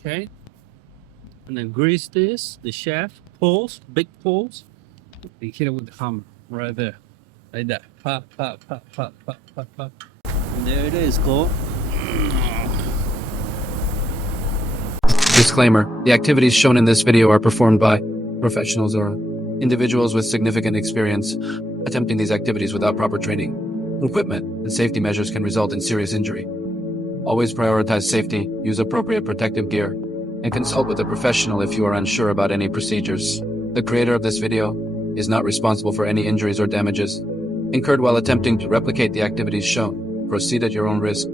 Okay. And then grease this, the shaft, pulls, big pulls. You hit it with the hammer right there. Like that. Pop, pop, pop, pop, pop, pop, pop. And there it is, go. Disclaimer: the activities shown in this video are performed by professionals or individuals with significant experience. Attempting these activities without proper training, equipment, and safety measures can result in serious injury. Always prioritize safety, use appropriate protective gear, and consult with a professional if you are unsure about any procedures. The creator of this video is not responsible for any injuries or damages incurred while attempting to replicate the activities shown. Proceed at your own risk.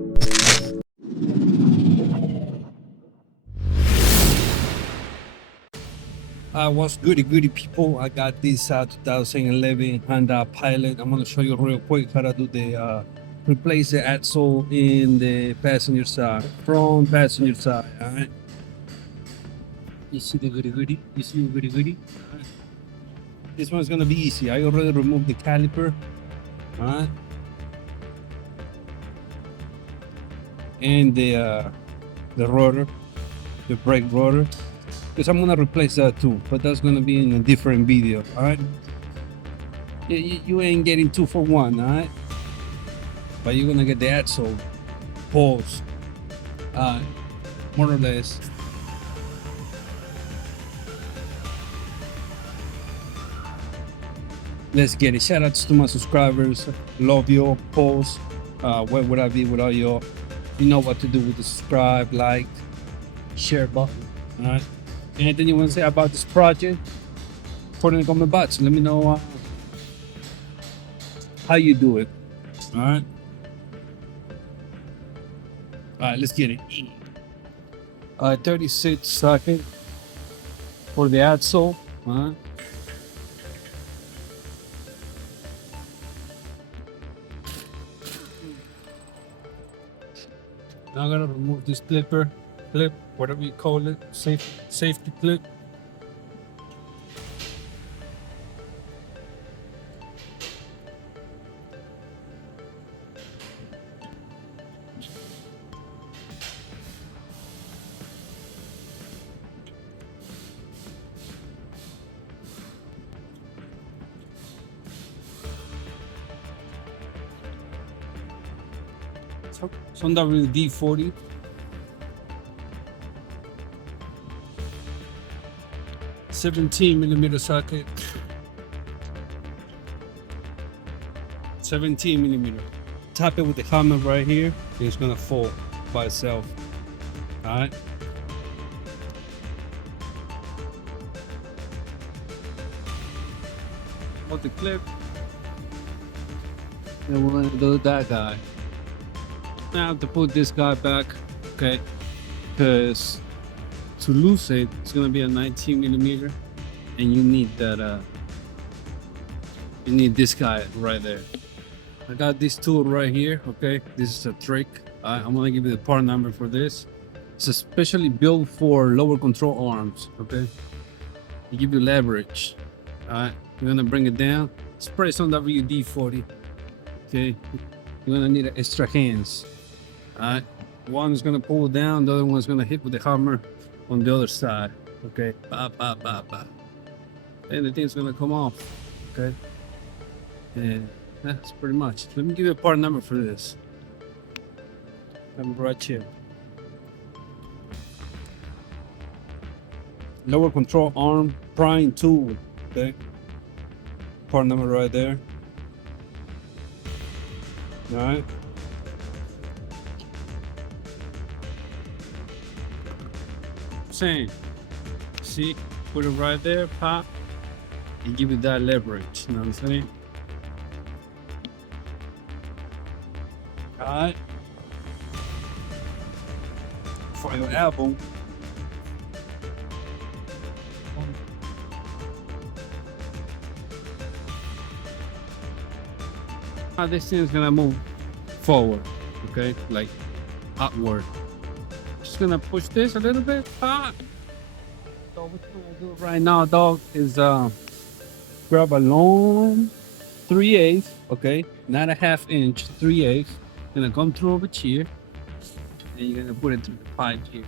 What's goody people? I got this 2011 Honda Pilot. I'm gonna show you real quick how to do the replace the axle in the passenger side, front passenger side. All right. You see the goody? You see the goody? All right. This one's gonna be easy. I already removed the caliper. All right. And the rotor, the brake rotor. Because I'm gonna replace that too, but that's gonna be in a different video. All right. You ain't getting 2 for 1. All right. But you're gonna get the axle pulls, more or less. Let's get it. Shout outs to my subscribers. Love you, pulls. Where would I be without you? You know what to do with the subscribe, like, share button. All right. Anything you want to say about this project? Put it in the comment box. Let me know how you do it. All right. All right, let's get it. 36 socket for the axle. All right. Now I'm gonna remove this clip, whatever you call it, safety clip. Some WD-40. $17mm socket. 17mm. Tap it with the hammer right here. It's gonna fall by itself. All right. Hold the clip. Then we're gonna do that guy. Now I have to put this guy back, okay? Because to lose it, it's gonna be a 19mm, and you need that. You need this guy right there. I got this tool right here, okay? This is a trick. I'm gonna give you the part number for this. It's especially built for lower control arms, okay? It give you leverage. All right, you're gonna bring it down. Spray some WD-40, okay? You're gonna need extra hands. All right, one is gonna pull down, the other one's gonna hit with the hammer on the other side. Okay, bop, bop, bop, bop. And the thing's gonna come off. Okay, and that's pretty much. Let me give you a part number for this. I'm right here. Lower control arm prying tool. Okay, part number right there. All right. Same. See, put it right there, pop, and give it that leverage. You know what I'm saying? All right. For your elbow. Now this thing is gonna move forward, okay, like upward. Just gonna push this a little bit. So what we're gonna do right now, dog, is grab a long 3/8, okay, not a 1/2 inch, 3/8. Gonna come through over here, and you're gonna put it through the pipe here.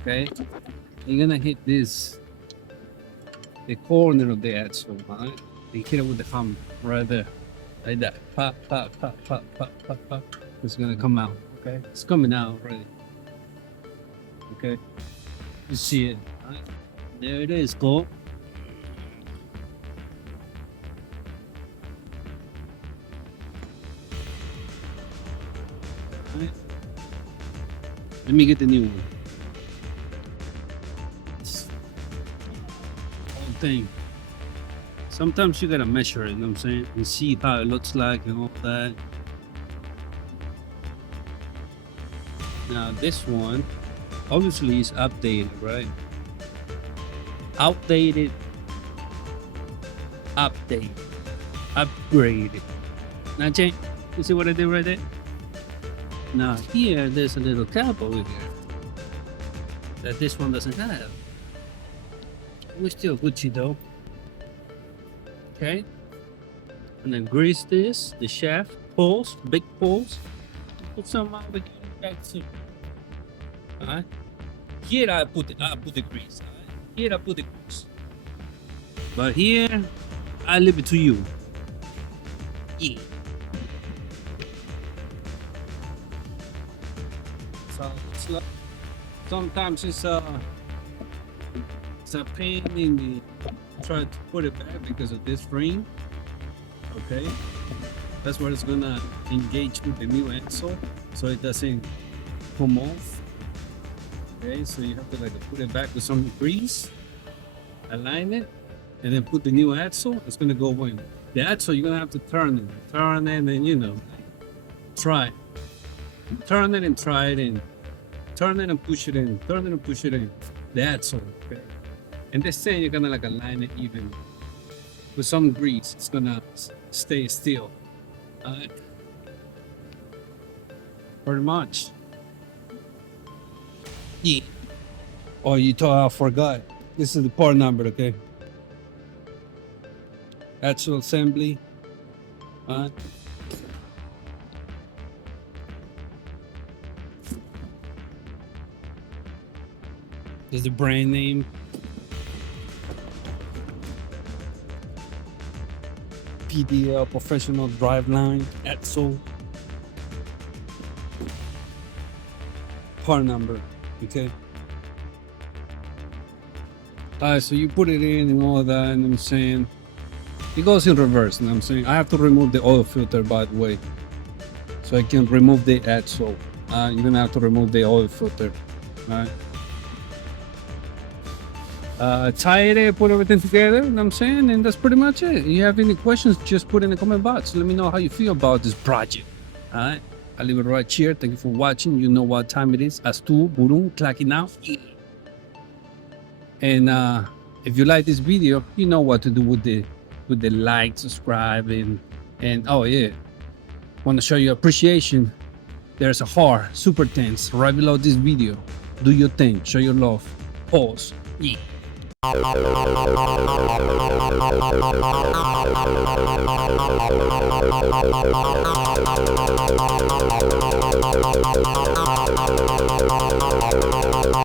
Okay, you're gonna hit the corner of the axle, right? You hit it with the hammer right there, like that. Pop, pop, pop, pop, pop, pop, pop. It's gonna come out. Okay, it's coming out already. Okay, you see it. Right? There it is, Cole. Right. Let me get the new one. Whole thing. Sometimes you gotta measure it, you know what I'm saying? And see how it looks like and all that. Now this one obviously is updated, right? Outdated, update, upgraded. Now change. You see what I did right there? Now here there's a little cap over here that this one doesn't have. We're still Gucci though. Okay. And then grease this, the shaft, poles, big poles. Put some out with back to. Alright. Here I put the grease. Alright? Here I put the grease. But here I leave it to you. Yeah. So it's like, sometimes it's a pain in the try to put it back because of this frame. Okay, that's where it's gonna engage with the new axle, so it doesn't come off. Okay, so you have to like put it back with some grease, align it, and then put the new axle. It's gonna go in. The axle you're gonna have to turn it, and you know, try, turn it and try it in, turn it and push it in, turn it and push it in. The axle. Okay. And this thing you're gonna like align it even with some grease. It's gonna stay still. Alright. Pretty much. Yeah. Oh, you thought I forgot. This is the part number, okay? Axle assembly. Alright. There's the brand name. PDL professional driveline axle. Part number, okay? Alright, so you put it in and all that, and I'm saying it goes in reverse, and I'm saying I have to remove the oil filter, by the way, so I can remove the axle. You're gonna have to remove the oil filter. Alright. Tie it, put everything together, you know what I'm saying? And that's pretty much it. If you have any questions, just put in the comment box. Let me know how you feel about this project. Alright, I'll leave it right here. Thank you for watching. You know what time it is. Astu, Burung, clacking out. And if you like this video, you know what to do with the like, subscribe, and oh yeah, want to show you appreciation. There's a heart, super thanks, right below this video. Do your thing, show your love. Pause. Yeah.